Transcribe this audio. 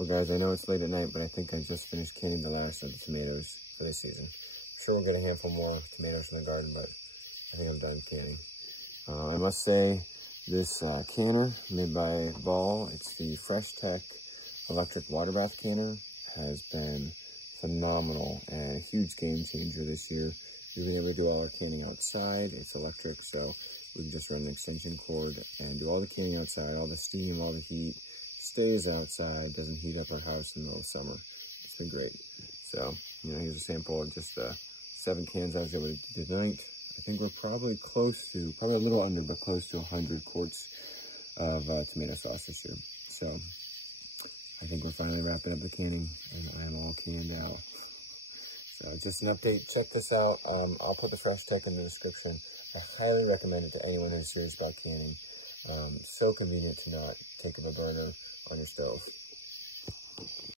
Well guys, I know it's late at night, but I think I just finished canning the last of the tomatoes for this season. I'm sure we'll get a handful more tomatoes from the garden, but I think I'm done canning. I must say, this canner made by Ball, it's the Fresh Tech electric water bath canner, has been phenomenal and a huge game changer this year. We've been able to do all our canning outside. It's electric, so we can just run an extension cord and do all the canning outside. All the steam, all the heat stays outside, doesn't heat up our house in the middle of summer. It's been great. So, here's a sample of just the 7 cans I was able to do tonight. I think we're probably a little under, but close to 100 quarts of tomato sauce this year. So, I think we're finally wrapping up the canning, and I'm all canned out. So, just an update. Check this out. I'll put the Fresh Tech in the description. I highly recommend it to anyone who's serious about canning. So convenient to not take up a burner on your stove.